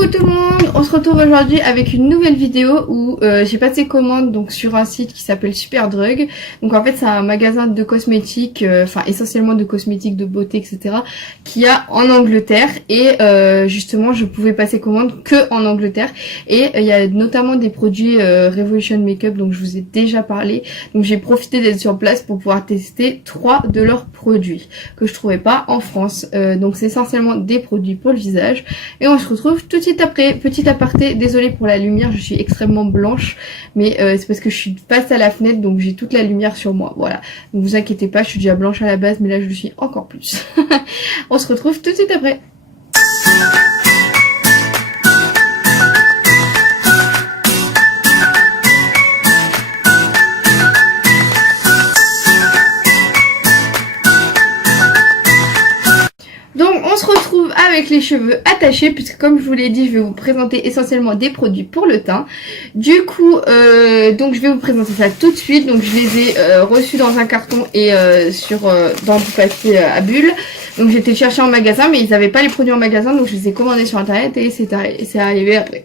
Coucou tout le monde, on se retrouve aujourd'hui avec une nouvelle vidéo où j'ai passé commande donc sur un site qui s'appelle Superdrug. Donc en fait c'est un magasin de cosmétiques, enfin essentiellement de cosmétiques de beauté etc. qui a en Angleterre et justement je pouvais passer commande que en Angleterre et il y a notamment des produits Revolution Makeup donc je vous ai déjà parlé. Donc j'ai profité d'être sur place pour pouvoir tester 3 de leurs produits que je trouvais pas en France. Donc c'est essentiellement des produits pour le visage et on se retrouve tout de suite après. Petit aparté, désolée pour la lumière, je suis extrêmement blanche mais c'est parce que je suis face à la fenêtre donc j'ai toute la lumière sur moi, voilà. Donc vous inquiétez pas, je suis déjà blanche à la base mais là je le suis encore plus. On se retrouve tout de suite après. On se retrouve avec les cheveux attachés puisque comme je vous l'ai dit je vais vous présenter essentiellement des produits pour le teint. Du coup donc je vais vous présenter ça tout de suite. Donc je les ai reçus dans un carton et dans du papier à bulles. Donc j'étais chercher en magasin mais ils n'avaient pas les produits en magasin donc je les ai commandés sur internet et c'est arrivé après.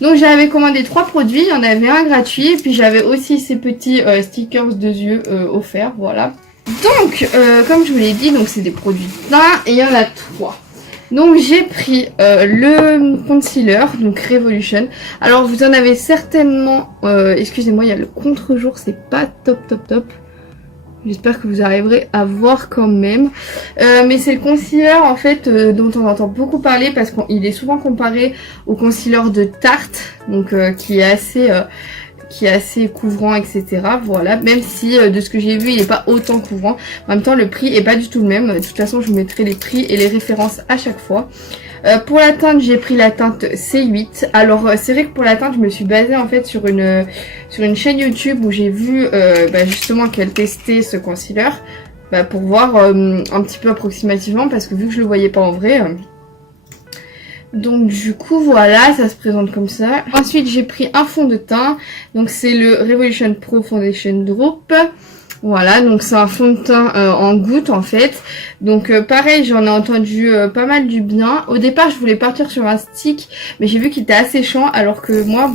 Donc j'avais commandé 3 produits, il y en avait un gratuit et puis j'avais aussi ces petits stickers de yeux offerts, voilà. Donc, comme je vous l'ai dit, donc c'est des produits de teint et il y en a 3. Donc j'ai pris le concealer, donc Revolution. Alors vous en avez certainement, excusez-moi, il y a le contre-jour, c'est pas top. J'espère que vous arriverez à voir quand même. Mais c'est le concealer en fait dont on entend beaucoup parler parce qu'il est souvent comparé au concealer de Tarte, donc qui est assez couvrant etc, voilà, même si de ce que j'ai vu il n'est pas autant couvrant. En même temps le prix est pas du tout le même, de toute façon je vous mettrai les prix et les références à chaque fois. Pour la teinte j'ai pris la teinte C8. Alors c'est vrai que pour la teinte je me suis basée en fait sur une chaîne YouTube où j'ai vu justement qu'elle testait ce concealer pour voir un petit peu approximativement parce que vu que je le voyais pas en vrai. Donc du coup voilà, ça se présente comme ça. Ensuite j'ai pris un fond de teint, donc c'est le Revolution Pro Foundation Drop. Voilà, donc c'est un fond de teint en goutte en fait. Donc pareil, j'en ai entendu pas mal du bien. Au départ je voulais partir sur un stick, mais j'ai vu qu'il était assez chiant. Alors que moi,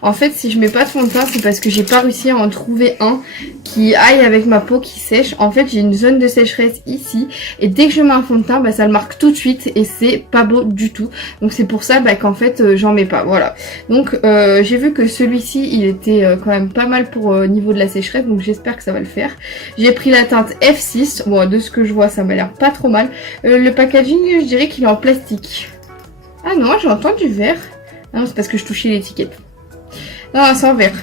en fait si je mets pas de fond de teint, c'est parce que j'ai pas réussi à en trouver un qui aille avec ma peau, qui sèche. En fait j'ai une zone de sécheresse ici. Et dès que je mets un fond de teint, ça le marque tout de suite. Et c'est pas beau du tout. Donc c'est pour ça qu'en fait j'en mets pas, voilà. Donc j'ai vu que celui-ci il était quand même pas mal pour niveau de la sécheresse. Donc j'espère que ça va le faire. J'ai pris la teinte F6. Bon, de ce que je vois ça m'a l'air pas trop mal. Le packaging je dirais qu'il est en plastique. Ah non, j'entends du verre. Ah non, c'est parce que je touchais l'étiquette. Non, c'est en verre.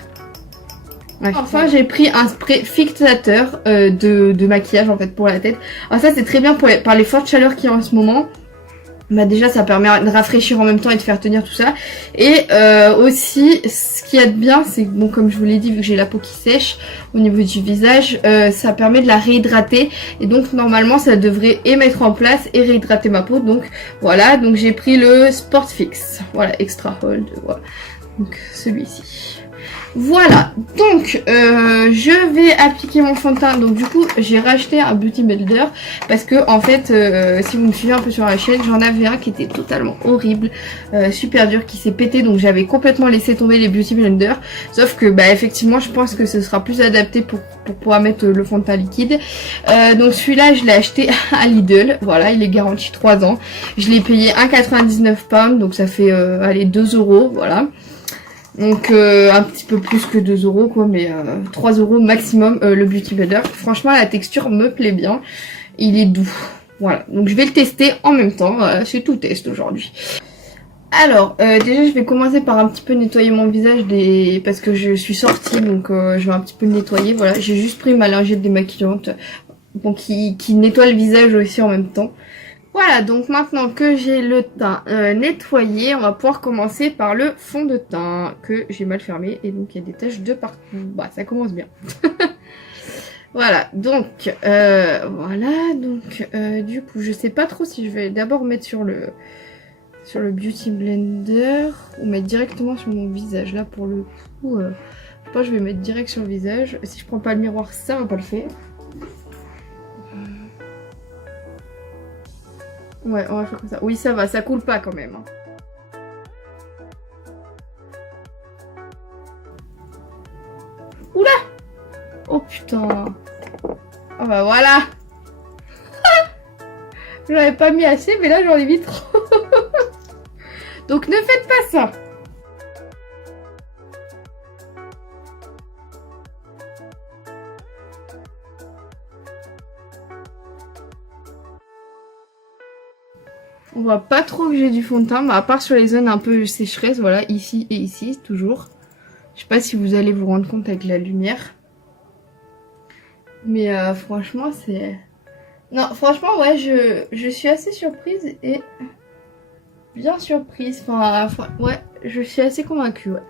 Ouais. Enfin j'ai pris un spray fixateur de maquillage en fait pour la tête. Alors ça c'est très bien par les fortes chaleurs qu'il y a en ce moment. Déjà ça permet de rafraîchir en même temps et de faire tenir tout ça. Et aussi ce qu'il y a de bien c'est que bon, comme je vous l'ai dit, vu que j'ai la peau qui sèche au niveau du visage, ça permet de la réhydrater. Et donc normalement ça devrait mettre en place et réhydrater ma peau. Donc voilà, donc j'ai pris le Sport Fix. Voilà, Extra Hold, voilà. Donc celui-ci. Voilà, donc je vais appliquer mon fond de teint. Donc du coup j'ai racheté un Beauty Blender parce que en fait si vous me suivez un peu sur la chaîne, j'en avais un qui était totalement horrible, super dur, qui s'est pété. Donc j'avais complètement laissé tomber les Beauty Blender. Sauf que effectivement je pense que ce sera plus adapté pour pouvoir mettre le fond de teint liquide. Donc celui-là je l'ai acheté à Lidl. Voilà, il est garanti 3 ans. Je l'ai payé 1,99 £, donc ça fait allez 2 €, voilà. Donc un petit peu plus que 2 € quoi, mais 3 € maximum le Beauty Blender. Franchement la texture me plaît bien, il est doux. Voilà, donc je vais le tester en même temps, c'est tout test aujourd'hui. Alors déjà je vais commencer par un petit peu nettoyer mon visage parce que je suis sortie, donc je vais un petit peu le nettoyer. Voilà, j'ai juste pris ma lingette démaquillante bon, qui nettoie le visage aussi en même temps. Voilà, donc maintenant que j'ai le teint nettoyé, on va pouvoir commencer par le fond de teint que j'ai mal fermé et donc il y a des taches de partout. Bah ça commence bien. Voilà, donc du coup je sais pas trop si je vais d'abord mettre sur le Beauty Blender ou mettre directement sur mon visage. Là pour le coup, je pense que je vais mettre direct sur le visage. Si je prends pas le miroir, ça va pas le faire. Ouais, on va faire comme ça. Oui, ça va, ça coule pas quand même. putain. Oh bah voilà. J'en avais pas mis assez, mais là j'en ai mis trop. Donc ne faites pas ça. On voit pas trop que j'ai du fond de teint, mais à part sur les zones un peu sécheresses, voilà, ici et ici, toujours. Je sais pas si vous allez vous rendre compte avec la lumière. Mais franchement, c'est... Non, franchement, ouais, je suis assez surprise et bien surprise. Enfin, ouais, je suis assez convaincue, ouais.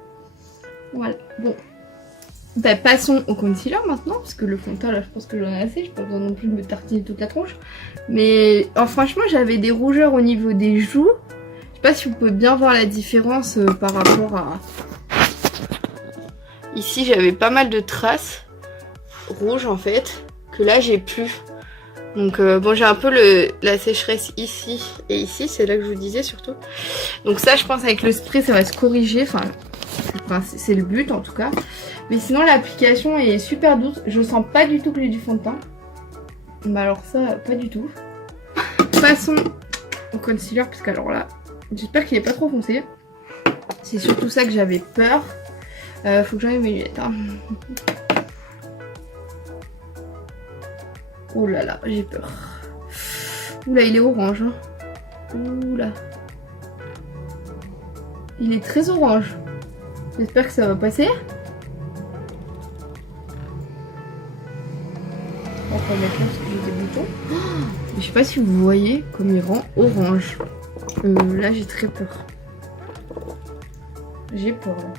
Voilà, bon. Bah, passons au concealer maintenant, parce que le fond de teint, là, je pense que j'en ai assez. J'ai pas besoin non plus de me tartiner toute la tronche. Mais franchement, j'avais des rougeurs au niveau des joues. Je sais pas si vous pouvez bien voir la différence par rapport à... Ici, j'avais pas mal de traces rouges, en fait, que là, j'ai plus. Donc, bon, j'ai un peu la sécheresse ici et ici. C'est là que je vous disais, surtout. Donc ça, je pense, avec le spray, ça va se corriger. Enfin, c'est le but, en tout cas. Mais sinon, l'application est super douce. Je sens pas du tout que j'ai du fond de teint. Bah alors ça, pas du tout. Passons au concealer, parce qu'alors là, j'espère qu'il est pas trop foncé. C'est surtout ça que j'avais peur. Faut que j'enlève mes lunettes. Hein. Oh là là, j'ai peur. Oula, il est orange. Hein. Oula. Il est très orange. J'espère que ça va passer. On va mettre là parce que j'ai des boutons. Oh, je sais pas si vous voyez comme il rend orange. Là j'ai très peur. J'ai peur là.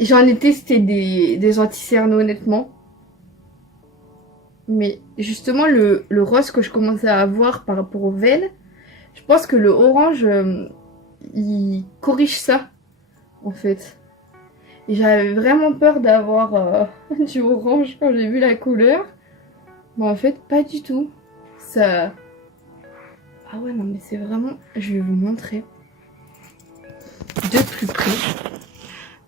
J'en ai testé des anti-cernes honnêtement. Mais justement le rose que je commençais à avoir par rapport aux veines, je pense que le orange il corrige ça en fait. Et j'avais vraiment peur d'avoir du orange quand j'ai vu la couleur. Mais en fait pas du tout. Ça... Ah ouais non mais c'est vraiment... Je vais vous montrer de plus près.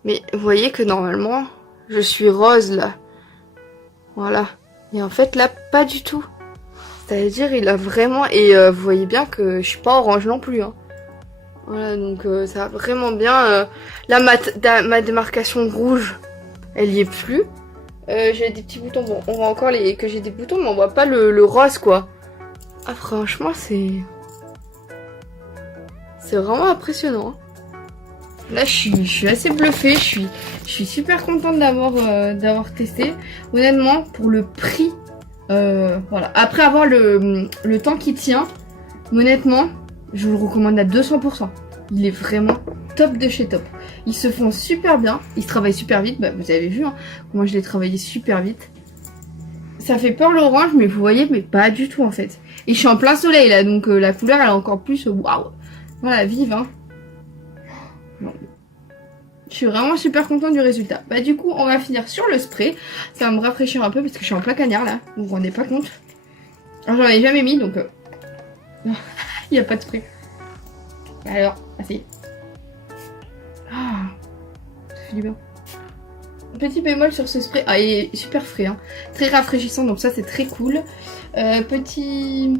Mais vous voyez que normalement je suis rose là. Voilà. Et en fait là pas du tout. C'est-à-dire il a vraiment... Et vous voyez bien que je suis pas orange non plus. Hein. Voilà donc ça va vraiment bien. Là ma démarcation rouge elle y est plus. J'ai des petits boutons. Bon on voit encore que j'ai des boutons mais on voit pas le rose quoi. Ah franchement c'est vraiment impressionnant. Hein. Là je suis assez bluffée, je suis super contente d'avoir testé. Honnêtement pour le prix, voilà. Après avoir le temps qui tient, honnêtement je vous le recommande à 200%. Il est vraiment top de chez top. Ils se font super bien, ils se travaillent super vite, bah, vous avez vu hein, comment je l'ai travaillé super vite. Ça fait peur l'orange mais vous voyez mais pas du tout en fait. Et je suis en plein soleil là donc la couleur elle est encore plus waouh. Voilà vive hein. Non. Je suis vraiment super contente du résultat. Bah du coup on va finir sur le spray. Ça va me rafraîchir un peu parce que je suis en plein cagnard là. Vous vous rendez pas compte. Alors j'en ai jamais mis donc il n'y a pas de spray. Alors, assez. Ah, ça fait du bien. Petit bémol sur ce spray. Ah il est super frais hein. Très rafraîchissant donc ça c'est très cool. Petit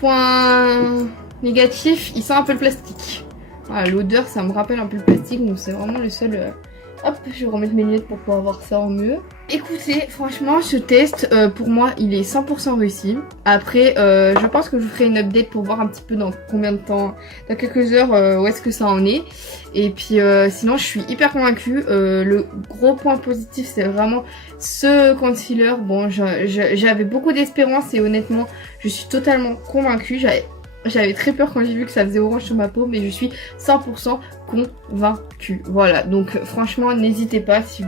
point négatif, il sent un peu le plastique. Voilà, l'odeur ça me rappelle un peu le plastique donc c'est vraiment le seul... Hop, je vais remettre mes lunettes pour pouvoir voir ça en mieux. Écoutez, franchement ce test pour moi il est 100% réussi. Après je pense que je vous ferai une update pour voir un petit peu dans combien de temps, dans quelques heures où est-ce que ça en est. Et puis sinon je suis hyper convaincue. Le gros point positif c'est vraiment ce concealer. Bon j'avais beaucoup d'espérance et honnêtement je suis totalement convaincue. J'avais très peur quand j'ai vu que ça faisait orange sur ma peau, mais je suis 100% convaincue. Voilà, donc franchement, n'hésitez pas si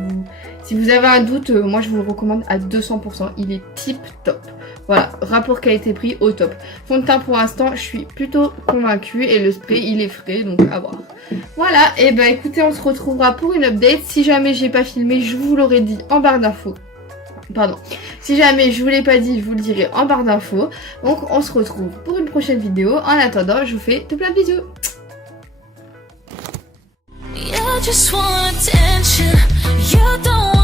vous avez un doute, moi je vous le recommande à 200%. Il est tip top. Voilà, rapport qualité-prix au top. Fond de teint pour l'instant, je suis plutôt convaincue et le spray il est frais, donc à voir. Voilà, et ben écoutez, on se retrouvera pour une update. Si jamais j'ai pas filmé, je vous l'aurais dit en barre d'infos. Pardon. Si jamais je vous l'ai pas dit, je vous le dirai en barre d'infos. Donc on se retrouve pour une prochaine vidéo. En attendant, je vous fais de plein de bisous. You just want attention. You don't